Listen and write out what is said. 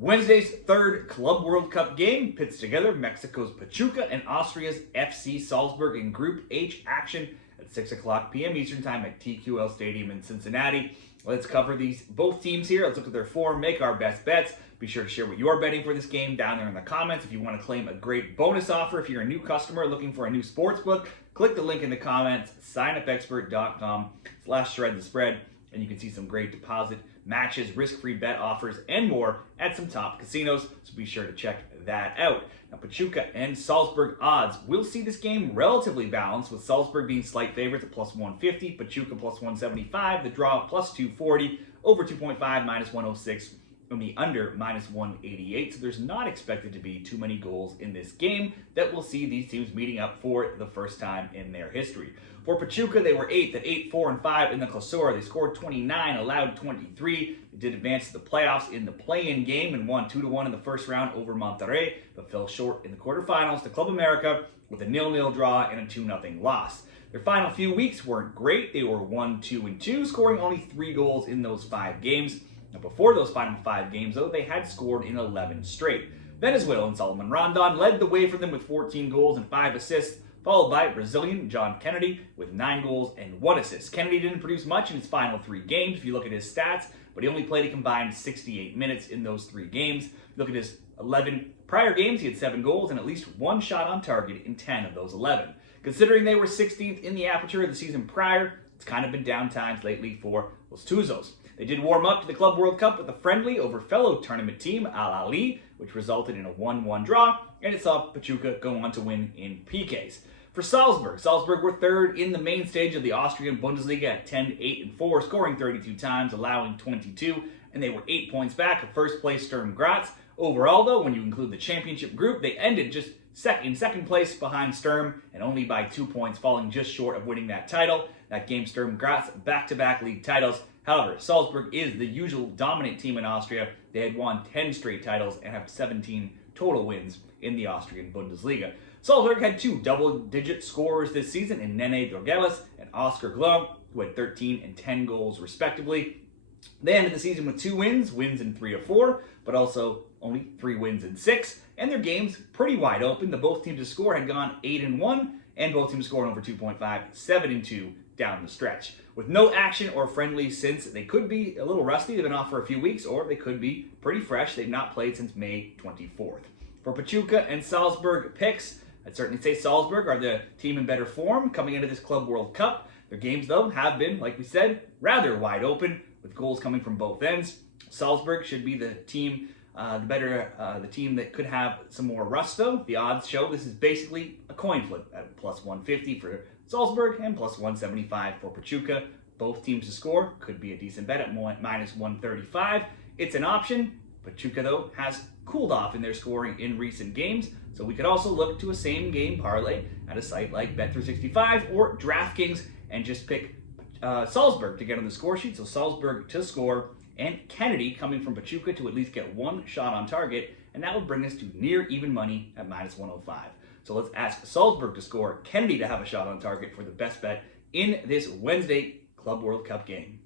Wednesday's third Club World Cup game pits together Mexico's Pachuca and Austria's FC Salzburg in Group H action at 6 o'clock p.m. Eastern Time at TQL Stadium in Cincinnati. Let's cover both teams here. Let's look at their form, make our best bets. Be sure to share what you're betting for this game down there in the comments. If you want to claim a great bonus offer, if you're a new customer looking for a new sportsbook, click the link in the comments, signupexpert.com/shred-the-spread, and you can see some great deposit matches, risk-free bet offers, and more at some top casinos, so be sure to check that out. Now, Pachuca and Salzburg odds. We'll see this game relatively balanced, with Salzburg being slight favorites at plus 150, Pachuca plus 175, the draw plus 240, over 2.5 minus 106, and the under minus 188. So there's not expected to be too many goals in this game that we'll see these teams meeting up for the first time in their history. For Pachuca, they were 8th at 8-4-5 in the Clausura. They scored 29, allowed 23. They did advance to the playoffs in the play-in game and won 2-1 in the first round over Monterrey, but fell short in the quarterfinals to Club America with a 0-0 draw and a 2-0 loss. Their final few weeks weren't great. They were 1-2-2, scoring only 3 goals in those 5 games. Now, before those final 5 games, though, they had scored in 11 straight. Venezuelan Solomon Rondon led the way for them with 14 goals and 5 assists, followed by Brazilian John Kennedy with 9 goals and 1 assist. Kennedy didn't produce much in his final 3 games, if you look at his stats, but he only played a combined 68 minutes in those 3 games. If you look at his 11 prior games, he had 7 goals and at least 1 shot on target in 10 of those 11. Considering they were 16th in the aperture of the season prior, it's kind of been down times lately for Los Tuzos. They did warm up to the Club World Cup with a friendly over fellow tournament team Al Ahly, which resulted in a 1-1 draw, and it saw Pachuca go on to win in PKs. For Salzburg were 3rd in the main stage of the Austrian Bundesliga at 10-8-4, scoring 32 times, allowing 22, and they were 8 points back of first place Sturm Graz. Overall, though, when you include the championship group, they ended just in second place behind Sturm, and only by 2 points, falling just short of winning that title. That game Sturm Graz back-to-back league titles. However, Salzburg is the usual dominant team in Austria. They had won 10 straight titles and have 17 total wins in the Austrian Bundesliga. Salzburg had 2 double-digit scorers this season in Nene Dorgeles and Oscar Glow, who had 13 and 10 goals respectively. They ended the season with 2 wins in 3 of 4, but also only 3 wins in 6, and their games pretty wide open. Both teams to score had gone 8-1, and both teams scored over 2.5, 7-2 down the stretch. With no action or friendly since, they could be a little rusty. They've been off for a few weeks, or they could be pretty fresh. They've not played since May 24th. For Pachuca and Salzburg picks, I'd certainly say Salzburg are the team in better form coming into this Club World Cup. Their games, though, have been, like we said, rather wide open, with goals coming from both ends. Salzburg should be the team, the team that could have some more rust, though. The odds show this is basically a coin flip at plus 150 for Salzburg and plus 175 for Pachuca. Both teams to score could be a decent bet at minus 135. It's an option. Pachuca, though, has cooled off in their scoring in recent games, so we could also look to a same-game parlay at a site like Bet365 or DraftKings and just pick Salzburg to get on the score sheet, so Salzburg to score, and Kennedy coming from Pachuca to at least get 1 shot on target, and that would bring us to near even money at minus 105. So let's ask Salzburg to score, Kennedy to have a shot on target for the best bet in this Wednesday Club World Cup game.